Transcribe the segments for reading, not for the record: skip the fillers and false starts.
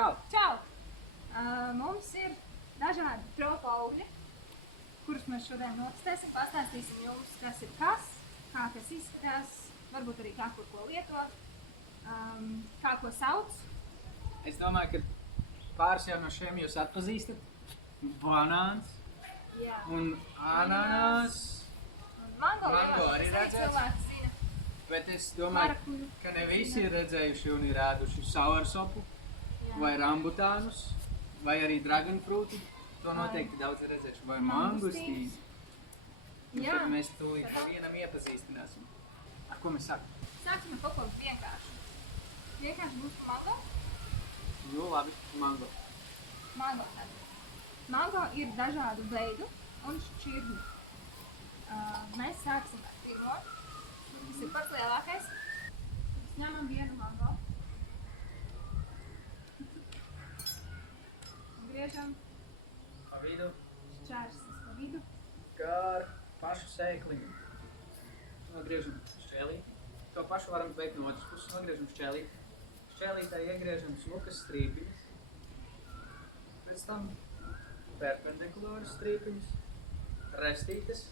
Čau! Čau! Mums ir dažādi tropu augļi, kurus mēs šodien notestēsim. Pastāstīsim jums, kas ir kas, kā tas izskatās, varbūt arī kā ko lieto, kā ko sauc. Es domāju, ka pāris jau no šiem jūs atpazīstat. Banāns Jā. un ananās. Un mango arī redzēts. cilvēks zina. Bet es domāju, Marakuļu. ka ne visi ir redzējuši un ir ēduši saursopu vai rambutānus vai arī dragonfruti. To noteikti daudz ir redzējuši. Vai mangustīnu. Jā. Tad mēs tūlīt pa vienam iepazīstināsim. Ar ko mēs sākam? Sāksim ar kaut ko vienkāršu. Vienkārši būs mango. Nu labi, mango. Mango tad. Mango ir dažādu veidu un šķirņu. Mēs sāksim ar pirmo. Tas ir pats lielākais. Mēs ņemam vienu mango. Griežam Pa vidu, šķērsis pa vidu. gar pašu sēkliņu. Nogriežam šķēlīti. To pašu varam veikt no otras puses. Nogriežam šķēlīti. Šķēlītā iegriežam smukas strīpiņas. Pēc tam perpendikulāras strīpiņas, restītes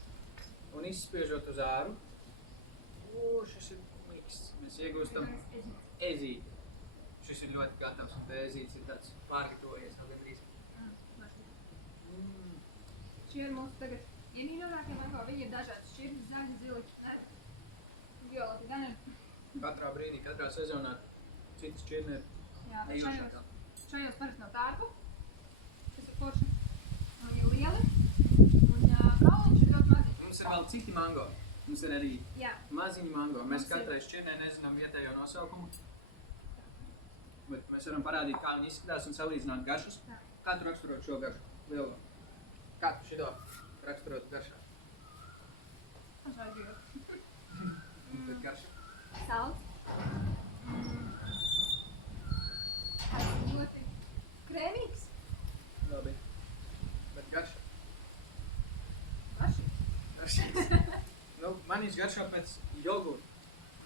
un izspiežot uz āru. Šis ir miksts. Mēs iegūstam ezīti. Šis ir ļoti gatavs. Ezīts ir tāds pārgatavojies vēl gandrīz. Šie ir mūsu tagad iemīļotākie mango. Viņi ir dažādi šķirni, zaļi, zili, violeti. Gan ir, Katrā brīdī, katrā sezonā citas šķirni ir jā, ejošākā. šajos parasti nav tārpu. Tas ir forši. Viņi ir lieli. Un kauliņš ir ļoti maziņš. Mums ir vēl citi mango. Mums ir arī Jā. maziņi mango. Mēs Mums ir. katrai šķirnei nezinām vietējo nosaukumu. Bet mēs varam parādīt, kā viņi izskatās un salīdzināt garšas. Jā. Kā tu raksturot šo garšu? Lielo. Kā tu šito raksturot garšā? Pašaidījot. Un tad garša. Salds. Ļoti krēmīgs. Labi. Bet garša. Garšīgs. Garšīgs. Man viņš garšo pēc jogurta.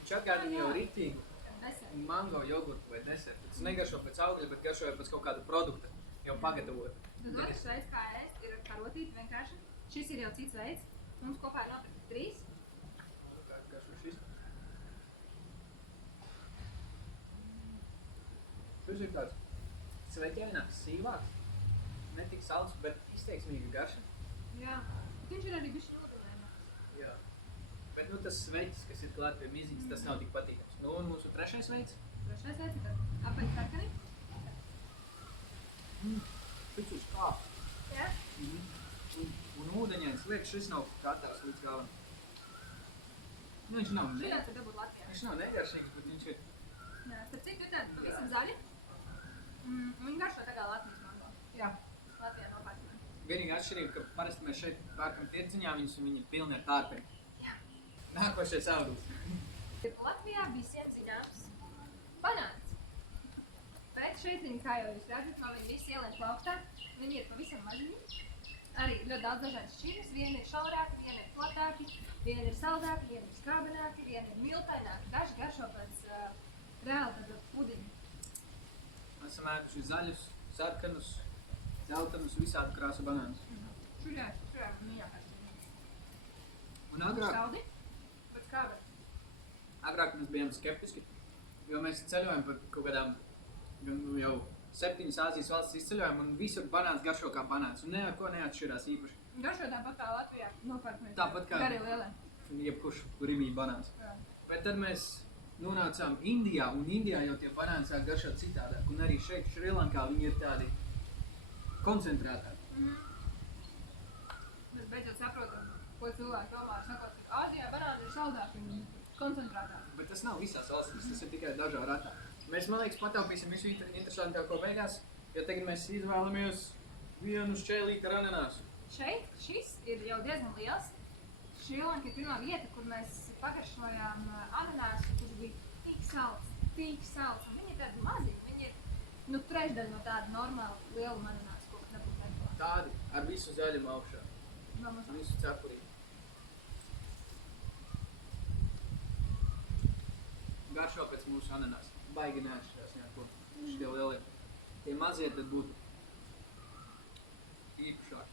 Viņš atgādina jau ritīgu Desert. mango jogurtu vai desertu. Tas negaršo pēc augļa, bet garšo pēc kaut kāda produkta. Jau pagatavota. Tad otrs veids, kā ēst, ir ar karotīti vienkārši. Šis ir jau cits veids. Mums kopā ir nopirkti 3. Kā garšo šis? Šis ir tāds sveķaināks, sīvāks. Ne tik salds, bet izteiksmīga garša. Jā. Viņš ir arī bišķi nogalēnāks. Jā. Bet tas sveķis, kas ir klāt pie miziņas, tas nav tik patīkams. Un mūsu trešais veids. Trešais veids ir tad apaļ sarkani. Šis uz kāp. Jā. Un ūdeņains. Liekas, šis nav gatavs līdz galam. Viņš nav Šodien tad dabūt Latvijā. Viņš nav negaršīgs, bet viņš ir. Jā, starp citu ir tādi pavisam zaļi. Viņi garšo tā kā Latvijas mango. Jā. Latvijā nopērkam. Vienīgā atšķirība, ka parasti mēs šeit pērkam tirdziņā viņus un viņi ir pilni ar tārpiem. Jā. Nākošais auglis. Latvijā visiem zināms banāns. Bet šeit viņi, kā jau jūs redzat, no viņi visi ielien plauktā. Viņi ir pavisam maziņi. Arī ļoti daudz dažādas šķirnes. Viena ir šaurāki, viena ir platāki, viena ir saldāki, viena ir skābenāki, viena ir miltaināki. Daži garšo pēc reāli tādu pudiņu. Mēs esam ēduši zaļus, sarkanus, dzeltenus, visādu krāsu banānus. Šurjā ir mīļākās šķirnes. Un agrāk Bet skābe. mēs bijām skeptiski, jo mēs ceļojam par kaut kādām jau 7 Āzijas valstis izceļojam un visur banāns garšo kā banāns un ne ar ko neatšķirās īpaši. Garšo tāpat kā Latvijā. Nopērkamies. Tāpat kā Gari lielie. jebkurš rimī banāns. Jā. Bet tad mēs nonācām Indijā un Indijā jau tie banāni sāk garšot citādāk. Un arī šeit Šrilankā viņi ir tādi koncentrētāki. Mēs beidzot saprotam, ko cilvēki domā. Sakot, ka Āzijā banāni ir saldāki un koncentrētāki. Bet tas nav visās valstīs, tas ir tikai dažā ratā. Mēs, man liekas, pataupīsim visu interesantāko beigās, jo tagad mēs izvēlamies vienu šķēlīti ar ananāsu. Šeit šis ir jau diezgan liels. Šrilanka ir pirmā vieta, kur mēs pagaršojām ananāsu, kurš bija tik salds. Un viņi ir tādi maziņi, viņi ir trešdaļa no tāda normāla liela ananāsa, ko nebūtu neklāt. Tādi ar visu zaļumu augšā, visu cepurīti. Garšo pēc mūsu ananāsa. Baigi neatšķirās neko. Šitie lielie. Tie mazie tad būtu īpašāki.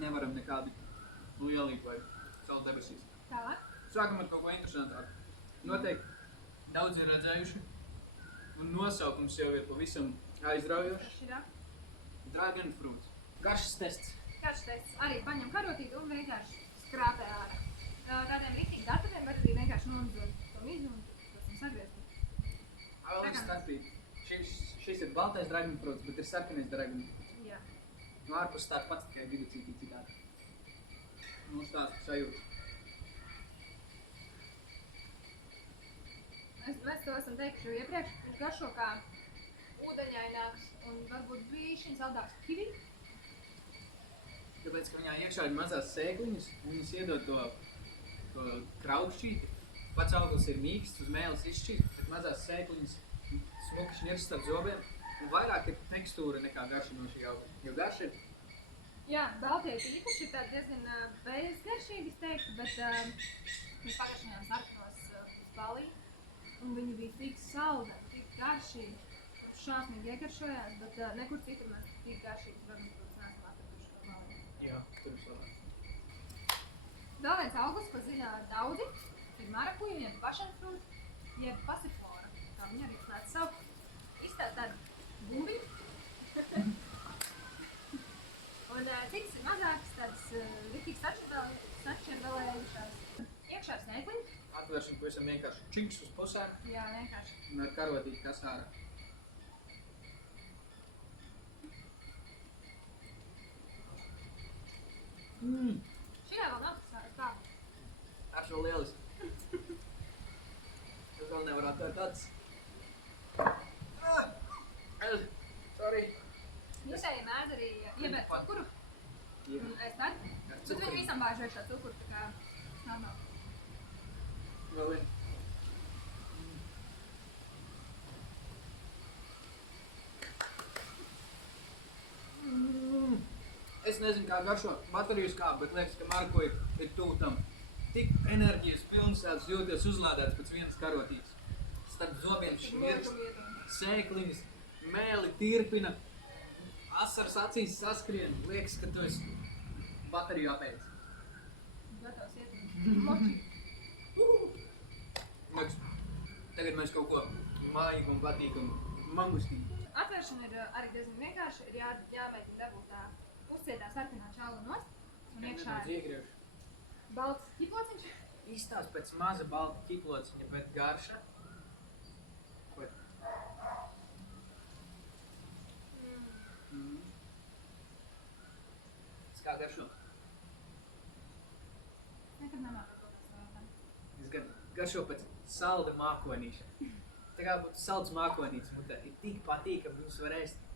Nevaram nekādi lielīgi vai savu debesīs. Tālāk. Sākam ar kaut ko interesantāku. Noteikti daudz ir redzējuši. Un nosaukums jau ir pavisam aizraujošs. Širā. Dragon fruit. Garšas tests. Karš tests. Arī paņem karotīti un vienkārši skrāpē ārā. Tādiem riktīgi gataviem var arī vienkārši nonzot to mizu un pēc tam sagriezt. Vēl viss starpība. Šis ir baltais dragon fruits, bet ir sarkanais dragon fruits. Jā. Nu, ārpus tāds pats tikai divi citādi. Nu, stāstu sajūtu. Mēs to esam teikuši jau iepriekš. Viņš garšo kā ūdeņaināks un varbūt bišķiņ saldāks kivi. Tāpēc, ka viņā iekšā ir mazās sēkliņas, un viņas iedod to kraukšķīti. Pats augurs ir mīksts, uz mēles izšķīst, bet mazās sēkliņas smuki šņirs starp zobiem. Un vairāk ir tekstūra nekā garša no šī auga. Jo garša ir Jā, baltie īpaši ir tādi diezgan bezgaršīgi, es teiktu, bet mēs pagaršinājām sarkanos uz balī. Un viņi bija tik saldi, tik garšīgi, šāsmīgi iegaršojās, bet nekur citur mēs tik garšīgi dragon fruits neesam atraduši kā balī. Jā, tur ir savā. Vēl viens augurs, ko zina daudzi, ir marakuja, jeb passion fruit, jeb pasiflora, kā viņi arī mēdz saukt. Izstāst tādu bumbiņu. Un citas ir mazākas, tādas riktīgi sačervelējušās. Iekšā ir sēkliņi. Atvēršana pavisam vienkārši čiks uz pusēm Jā, vienkārši. un ar karotīti kas ārā. Šajā vēl nav kā. Ar šo lieliski. Es vēl nevaru atvērt acis. Sorry. Visai mēdz arī iebērt cukuru. Un es tad. Bet viņi visam bāž iekšā cukuru, tā kā normāli. Vēl vien. Es nezinu, kā garšo bateriju skābi, bet liekas, ka Marko ir tuvu tam. Tik enerģijas pilns, tāds jūties uzlādēts pēc vienas karotītes. Starp zobiem šmirkst, sēkliņas, mēli tirpina, asars acīs saskrien. Liekas, ka tu esi bateriju apēdis. Gatavs iet. Močīgi. Tagad mēs kaut ko mājīgu un patīkamu mangustību. Atvēršana ir arī diezgan vienkārši. Ir jāmēģina dabūt tā puscietā sarkanā čaula nost. Un iekšā ir Iegriež. balts ķiplociņš. Izstāst pēc maza balta ķiplociņa, bet garša. Ko? Es kā garšo? Nekad nemāku kaut kāds vēl. Es garšo pēc salda mākonīša. Tā kā būtu salds mākonīts mutē. Ir tik patīkami, viņus var ēst.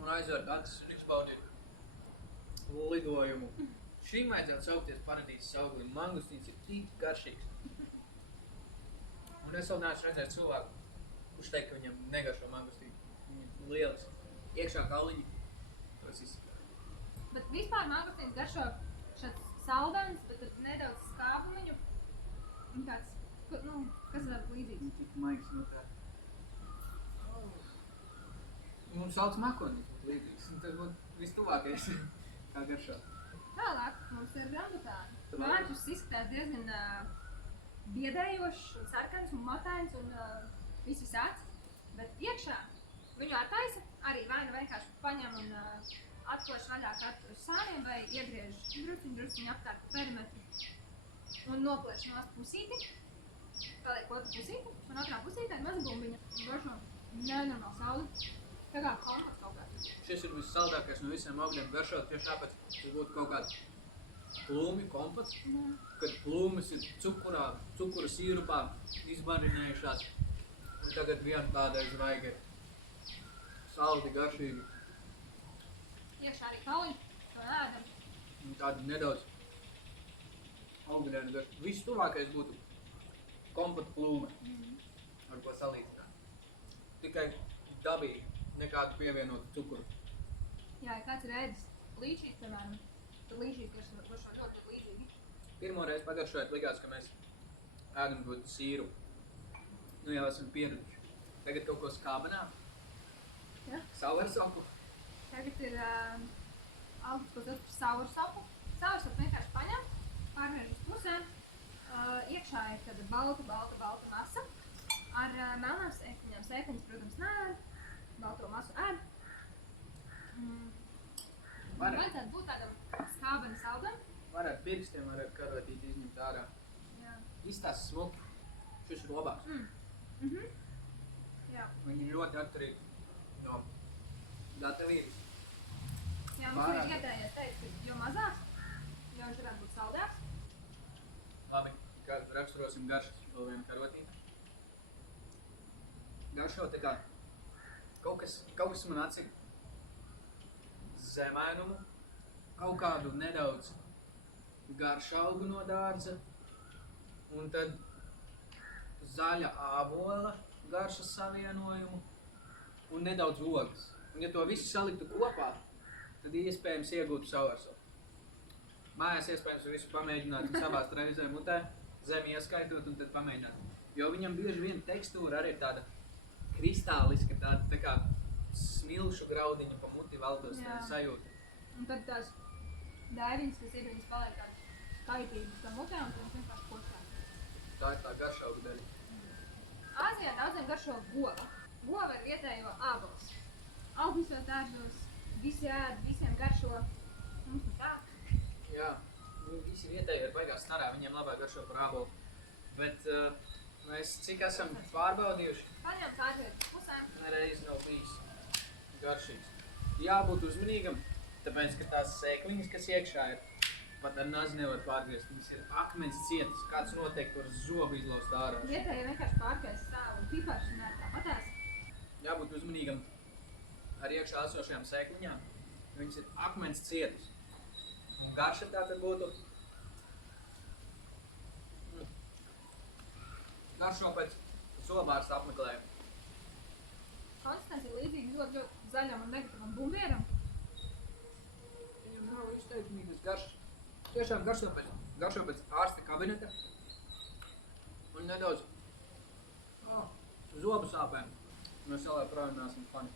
Un aizvērt acis un izbaudīt lidojumu. Šim vajadzētu saukties paradīzes auglim. Mangustīns ir tik garšīgs. Un es vēl neesmu redzējis cilvēku, kurš teikt, ka viņam negaršo mangustīnu. Viņi ir lielis. Iekšā kauliņi. Tas izskatās. Bet vispār mangustīns garšo šāds saldens, bet ar nedaudz skābumiņu. Un tāds, kas vēl līdzīgs? Viņš tik maigs mutē. Mums sauc makonīts būtu līdzīgs. Un tas būtu vistuvākais, kā garšo. Tālāk mums ir rambutāni. Tur No ārpus izskatās diezgan biedējošs un sarkans un matains un viss visāds. Bet iekšā viņu attaisa arī vai nu vienkārši paņem un atkoš vaļā katru sāniem vai iegriež drusciņu apkārt perimetru. Un noplēš nost pusīti. Paliek otra pusīte. Un otrā pusītē ir maza bumbiņa. Un garšo nenormāli saldi. Tā kā kompots kaut kāds. Šis ir vissaldākais no visiem augļiem garšot, tieši tāpēc tas būtu kaut kāds plūmi kompots, kad plūmes ir cukura sīrupā izmarinējušās. Un tagad viena tāda zvaigžņa ir saldi, garšīgi. Iekšā arī kauliņi. To ēdam. Un tādi nedaudz augļēni garši. Viss tuvākais būtu kompota plūme, ar ko salīdzināt. Tikai dabīgi, nekādu pievienotu cukuru. Jā, ja kāds ir ēdis līšīs, piemēram, tad līšīs garšo ļoti līdzīgi. Pirmo reizi pagaršojot likās, ka mēs ēdam kaut sīru. Nu jau esam pieraduši. Tagad kaut ko skābenām. Ja. Sauersopu. Tagad ir augsts, ko sauc par sauersopu. Sauersopu vienkārši paņem, pārvērš uz pusēm. Iekšā ir tāda balta masa ar melnām sēkliņām. Sēkliņas, protams, neēd. Balto masu ēd. Vajadzētu būt tādam skābeni saldam. Var ar pirkstiem, var ar karotīt izņemt ārā. Jā. Izstāsta smuki. Šis ir labāks. Jā. Viņi ir ļoti atturīgi no gatavības. Jā, mums ir vietējais teica, ka jo mazāks, jo viņš varētu būt saldāks. Labi, raksturosim garšas vēl vienu karotīti. Garšo tā kā kaut kas man atsika zemēnumu, kaut kādu nedaudz garšaugu no dārza un tad zaļa ābola garšas savienojumu un nedaudz ogas. Un ja to visu saliktu kopā, tad iespējams iegūtu sauersopu. Mājās iespējams visu pamēģināt savās reizē mutē, zemi ieskaitot un tad pamēģināt. Jo viņam bieži vien tekstūra arī ir tāda kristāliska, tāda tā kā smilšu graudiņa pa muti valdos sajūta. Un tad tās daiviņas, kas ir, viņas paliek tādas skaitības pa mutē un tad vienkārši košā. Tā ir tā garšauga daļa. Āzijā daudziem garšo gova. Gova ir vietējo ābols. Augustos dārzos visi ēd, visiem garšo. Mums tā. Jā, visi vietēji ir baigās starā, viņiem labāk garšo par ābolu. Bet mēs cik esam pārbaudījuši, Paņem pārvērst pusēm. nereiz nav bijis garšīgs. Jābūt uzmanīgam, tāpēc, ka tās sēkliņas, kas iekšā ir, pat ar nazi nevar pārgriezt. Viņas ir akmens cietas, kāds noteikti var zobu izlaust ārā. Vietēji vienkārši pārkaist sāli un piparš un ēd tāpatās. Jābūt uzmanīgam ar iekšā esošajām sēkliņām. Viņas ir akmens cietas. Un garša tā tad būtu garšo pēc zobārsta apmeklējuma. Konsistence ir līdzīga ļoti zaļam un negatīvam bumbieram. Viņam nav izteiksmīgas garšas. Tiešām garšo pēc ārsta kabineta un nedaudz zobu sāpēm. Mēs vēl projām neesam fani.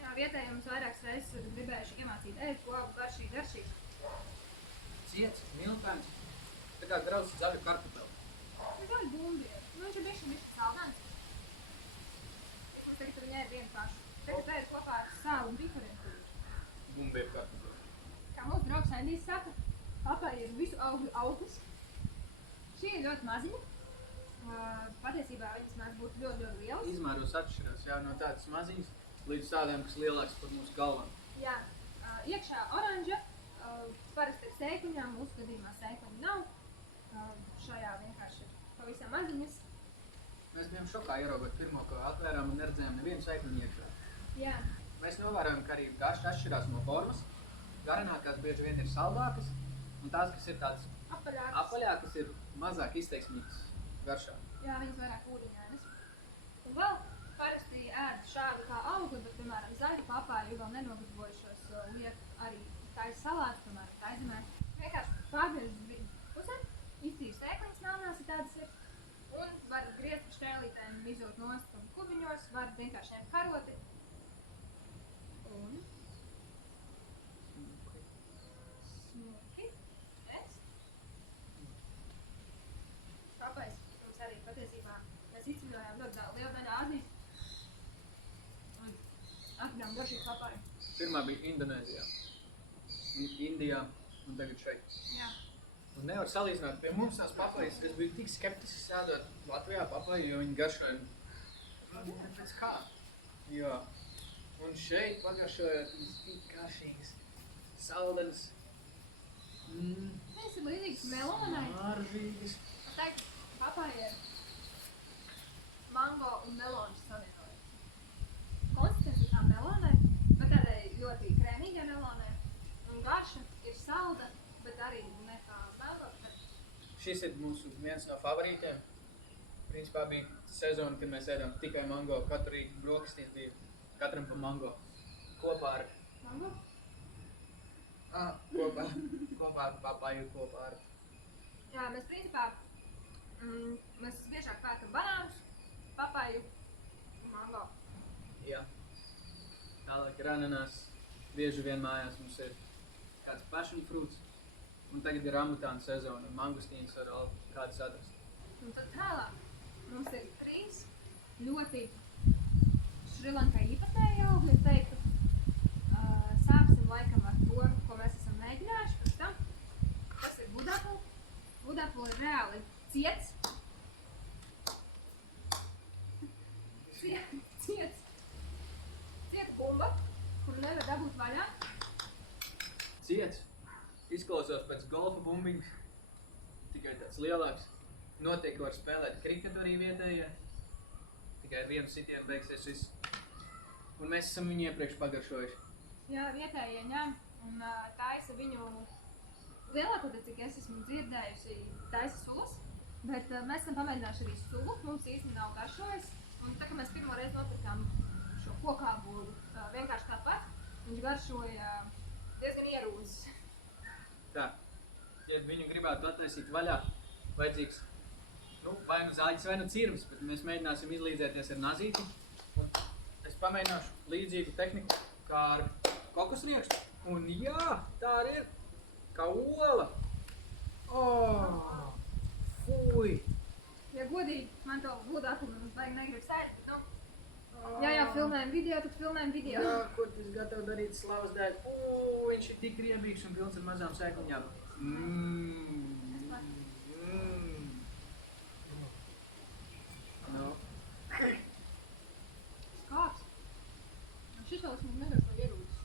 Jā, vietēji mums vairākas reizes ir gribējuši iemācīt ēst govu garšīgi. Ciets, miltēns, tā kā grauds zaļu kartupeli. Zaļu bumbieru. Viņš ir bišķi saldāns. Es tagad ar viņai ir vienu pašu. Tagad tā ir kopā ar sālu un pipariem. Bumbieru kartupeli. Kā mūsu draugs Endijs saka, papai ir visu augļu auglis. Šī ir ļoti maziņa. Patiesībā viņas mēs būtu ļoti lielas. Izmēros atšķirās, jā, no tādas maziņas līdz tādiem, kas lielāks par mūsu galvām. Jā, iekšā oranža, parasti ir sēkliņām, mūsu gadījumā sēkliņa nav. Šajā vienkārši ir pavisam maziņas. Mēs bijām šokā ieraugot pirmo, ko atvērām un neredzējām nevienu sēkliņu iekšā. Jā. Mēs novērojam, ka arī garša atšķirās no formas. Garenākās bieži vien ir saldākas, un tās, kas ir tādas apaļākas, ir mazāk izteiksmīgas garšā. Jā, viņas vairāk ūdeņainas. Un vēl parasti ēd šādu kā augli, bet, piemēram, zaļu papāju vēl nenogatavojušos lietu arī taisa salātu, piemēram, taizemē. Vienkārši pārgriež uz viņu pusēm, iztīri sēkliņas melnās, ja tādas ir, un var griezt pa šķēlītēm, izūt nost un kubiņos, var vienkārši ņemt karoti. Un smuki ēst. Papais mums arī patiesībā mēs izceļojām ļoti lielu daļu Āzijas un atradām garšīgu papāju. Pirmā bija Indonēzijā, Indijā un tagad šeit. Jā. Un nevar salīdzināt, pie mums tās papājas, es biju tik skeptisks sēdot Latvijā papāju, jo viņi garšoja. Pēc kā? Jā. Un šeit pagaršojot, viņas tik garšīgas, saldenas. Viņas ir līdzīgas melonai. Smaržīgas. Es teiktu, papāja ir mango un melonas savienojums. Konsistence ir kā melonai, bet tādai ļoti krēmīgai melonai. Un garša ir salda, bet arī ne kā melona. Šis ir mūsu viens no favorītiem. Principā bija sezona, kad mēs ēdām tikai mango. Katru rītu brokastīs bija katram pa mango. Kopā ar... Mango? Kopā ar papaju, kopā ar... Jā, mēs principā, mēs biežāk pērkam banānus, papaju, mango. Jā. Tālāk ir ananās. Bieži vien mājās mums ir kāds passion fruits. Un tagad ir rambutāna sezona un mangustīnas var vēl kādas atrast. Un tad tālāk mums ir 3 ļoti Šrilankai īpatnēji augļi, es teiktu. Sāksim laikam ar to, ko mēs esam mēģinājuši pirms tam. Tas ir budapula. Budapula ir reāli ciets. Cieta bumba, kuru nevar dabūt vaļā. Ciets. Izklausās pēc golfa bumbiņas. Tikai tāds lielāks. Noteikti var spēlēt kriketu arī vietējie. Tikai ar vienu sitienu beigsies viss. Un mēs esam viņu iepriekš pagaršojuši. Jā, vietējie ņem un taisa viņu lielākoties, cik es esmu dzirdējusi, taisa sulas. Bet mēs esam pamēģinājuši arī sulu. Mums īsti nav garšojis. Un tā, ka mēs pirmo reizi nopirkām šo kokābolu vienkārši tāpat, viņš garšoja diezgan ierūzis. Tā, ja viņu gribētu attaisīt vaļā, vajadzīgs vai nu zāģis, vai nu cirvis, bet mēs mēģināsim izlīdzēties ar nazīti. Un es pamēģināšu līdzīgu tehniku kā ar kokosriekstu. Un jā, tā arī ir, kā ola. Oh, fuj! Ja godīgi, man to budapulu vajag negrib sēst, bet ja filmējam video, tad filmējam video. Jā, ko tu esi gatavs darīt slavas dēļ? Viņš ir tik riebīgs un pilns ar mazām sēkliņām. Skāps. Šis vēl mums negaršo ierūdis.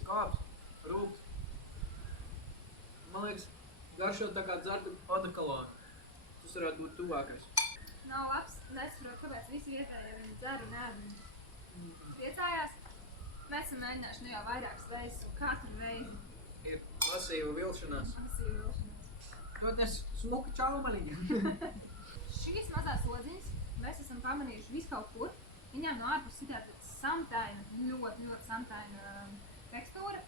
Skāps, rūgt. Man liekas, garšo tā kā dzerta odekolonu. Tas varētu būt tuvākais. Nav labs, nesaprotu, kāpēc visi vietējie viņu dzer un ēd. Priecājās. Mēs esam mēģinājuši jau vairākas reizes un katru reizi. Ir lasīva vilšanās. Masīva vilšanās. Protams, smuka čaumaliņa. Šīs mazās odziņas mēs esam pamanījuši visu kaut kur. Viņām no ārpus ir tāda samtaina, ļoti samtaina tekstūra.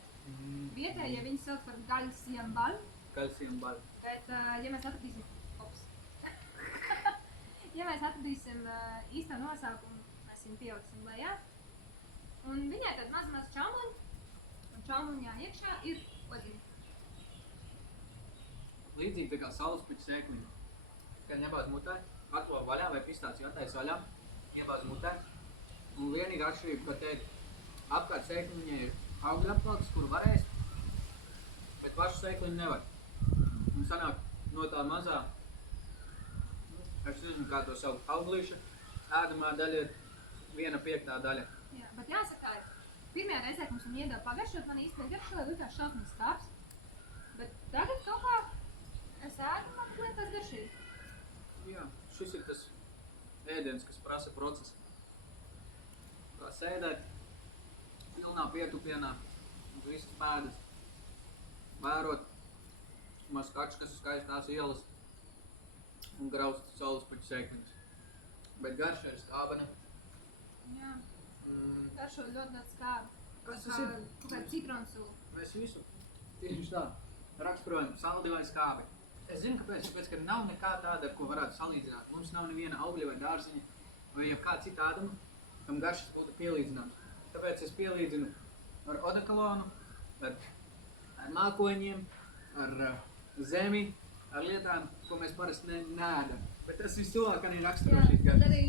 Vietējie viņas sauc par gaļsiembaļu. Gaļsiembaļu. Bet, ja mēs atradīsim... Ja mēs atradīsim īsto nosaukumu, mēs viņu pieliksim lejā. Un viņai tāda maz čaumaņa, un čaumaņā iekšā ir odziņa. Līdzīgi tā kā saulespuķa sēkliņa. Kad ņebās mutē, atklāja vaļā vai pistāciju attaisa vaļā, ņebās mutē. Un vienīga atšķirība, ka te apkārt sēkliņai ir augļu apvalks, kuru var ēst, bet pašu sēkliņu nevar. Un sanāk no tā mazā, es nezinu, kā to saukt, auglīša, ēdamā daļa ir 1/5 daļa. Jā, bet jāsaka, pirmajā reizē, kad mums viņu iedeva pagaršot, man īsti negaršoja, likās šausmīgs skāps. Bet tagad kaut kā es ēdu, man liekas garšīgi. Jā, šis ir tas ēdiens, kas prasa procesu. Kā sēdēt pilnā pietupienā, uz visas pēdas, vērot maz kačkas skaistās ielas un graust saulespuķu sēkliņas. Bet garša ir skābena. Jā, garšo ļoti skābi. Kas tas ir? Kaut kāda citronsula. Mēs visu tieši tā raksturojam, saldi vai skābi. Es zinu, kāpēc, ka nav nekā tāda, ar ko varētu salīdzināt. Mums nav neviena augļa vai dārziņa vai jebkā cita ēdama, kam garšas būtu pielīdzināms. Tāpēc es pielīdzinu ar odekolonu, ar mākoņiem, ar zemi, ar lietām, ko mēs parasti neēdam. Bet tas vistuvāk arī raksturo šīs garšas. Tad arī,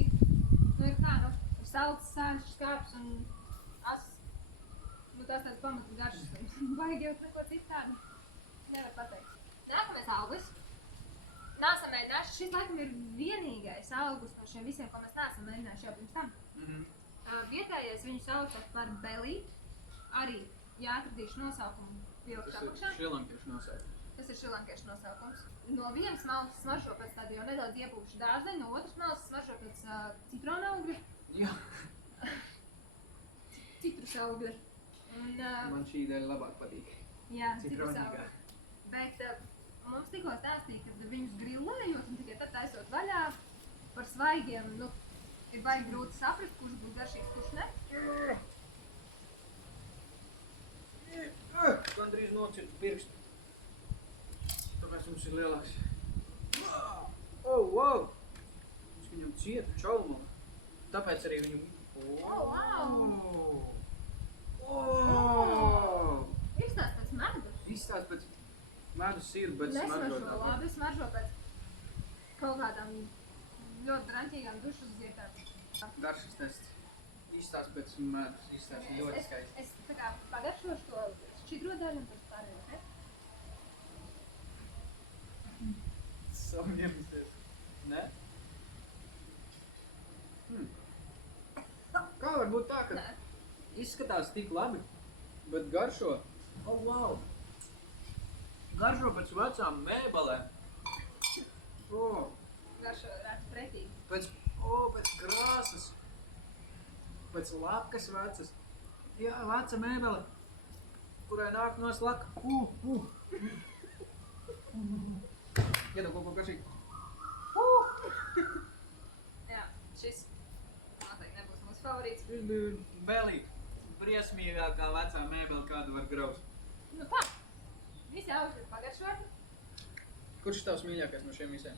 ir kā, ir salds, sāņš, skāps un ass. Tās tādas pamata garšas. Vajag jau neko citu tādu. Nevar pateikt. Nākamais auglis. Nāsam mēģinājuši. Šis laikam ir vienīgais auglis no šiem visiem, ko mēs neesam mēģinājuši jau pirms tam. Vietējais viņu sauc par belī. Arī jāatradīšu nosaukumu pielikšu apakšā. Tas ir šrilankiešu nosaukums. Tas ir šrilankiešu nosaukums. No vienas malas smaržo pēc tādu jau nedaudz iepūkšu dārzeņu, no otras malas smaržo pēc citrona augļa. Jā. Citrus augļa. Man šī ideja labāk patīk. Jā, citrus augļa. Bet mums tikko stāstīja, ka viņus grillējot un tikai tad taisot vaļā par svaigiem, ir baigi grūti saprast, kurš būs garšīgs, kurš ne. Gandrīz nocirtu pirkstu. Tāpēc mums ir lielāks. Wow! cietu čaumu. Tāpēc arī viņu... wow! Izstāst pēc medus. Izstāst pēc medus ir, bet Nesmaržo smaržo labi, smaržo pēc kaut kādām ļoti draņķīgām dušas zietām. Garšas tests. Izstāst pēc medus, izstāst ļoti skaisti. Es tā kā pagaršošu to šķidro daļu un tad pārējo, ok? Samņemsies. Ne? Kā var būt tā, ka Nē. izskatās tik labi, bet garšo? Oh, wow! Garšo pēc vecām mēbelēm. Oh, Garšo rāds pretīgi. pēc krāsas. Pēc lakas vecas. Jā, veca mēbele, kurai nāk no slaka. Iedod kaut ko garšīgu. Jā, šis noteikti nebūs mūsu favorīts. Belī, briesmīgākā vecā mēbele, kādu var graust. Nu tā, visi augļi pagaršoti. Kurš ir tavs mīļākais no šiem visiem?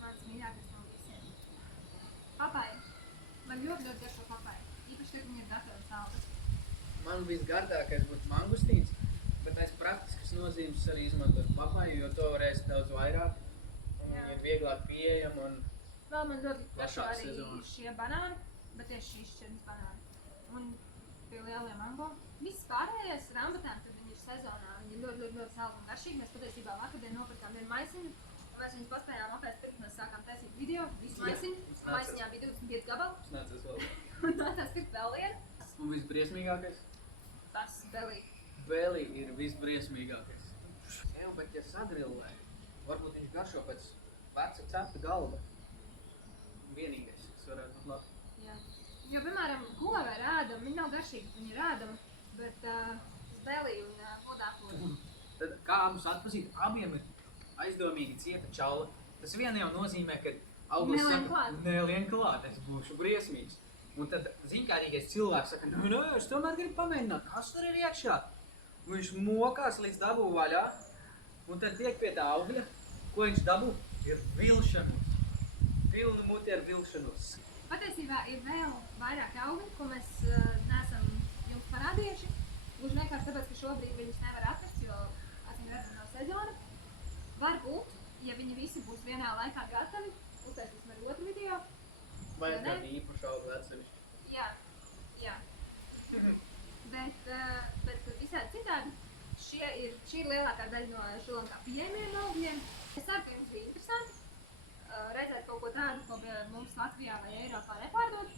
Mans mīļākais no visiem. Papaja. Man ļoti garšo papaja. Īpaši, kad viņi ir datora saldas. Man visgardākais būtu mangustīns, bet aiz praktiskas nozīmes arī izmantot papaju, jo to varēs daudz vairāk. Un viņi ir vieglāk pieejami un Vēl man ļoti garšo Plašāka arī sezona. šie banāni, bet tieši šīs šķirnes banāni. Un pie lielie mango. Viss pārējais rambutāni, kad viņi ir sezonā, viņi ir ļoti saldi un garšīgi. Mēs patiesībā vakardien nopirkām vienu maisiņu, un mēs viņus paspējām apēst pirms mēs sākām taisīt video, visu Jā, maisiņu. mums nācās. Maisiņā bija 25 gabali, es nācos vēl. un nācās pirkt vēl vienu. Un visbriesmīgākais? Tas belī. Belī ir visbriesmīgākais. Sev, bet ja sadrillē, varbūt viņš garšo pēc veca cepta galva. Vienīgais, kas varētu būt labi. Jā. Jo, piemēram, govi ar ēdamu, viņi nav garšīgi, viņi ir ēdami, bet belī un vodāpūri. Tad kā mums atpazīt, abiem ir aizdomīgi cieta čaula. Tas vien jau nozīmē, ka auglis Nelien saka, klāt. nelien klāt, es būšu briesmīgs. Un tad ziņkārīgais cilvēks saka, nu, es tomēr gribu pamēģināt, kas tur ir iekšā. Un viņš mokās līdz dabū vaļā, un tad tiek pie tā augļa, ko viņš dabū, ir vilšanos. Pilnu muti ar vilšanos. Patiesībā ir vēl vairāk augļi, ko mēs neesam jums parādījuši. Gluži vienkārši tāpēc, ka šobrīd viņus nevar atrast, jo acīm redzam nav sezona. Varbūt, ja viņi visi būs vienā laikā gatavi, uztaisīsim arī otru video. Vai Ja ne? kādi īpaši augļi atsevišķi? Jā. Bet visādi citādi, šī ir lielākā daļa no šolantā pieejamiem augļiem. Es ceru, ka jums bija interesanti redzēt kaut ko tādu, ko mums Latvijā vai Eiropā nepārdod.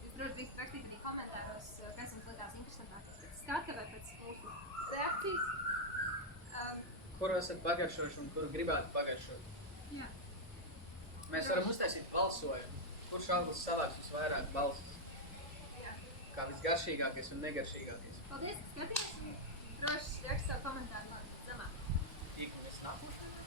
Jūs droši drīkst rakstīt arī komentāros, kas jums likās interesantākais pēc skata vai pēc mūsu reakcijas. Kuru esat pagaršojuši un kuru gribētu pagaršot? Jā. Mēs varam uztaisīt balsojumu. Kurš auglis savāks visvairāk balsis? Jā. Kā visgaršīgākais un negaršīgākais? Paldies, ka skatījāties. Droši rakst savu komentāru man zemāk. Tīkli mēs nākošajā.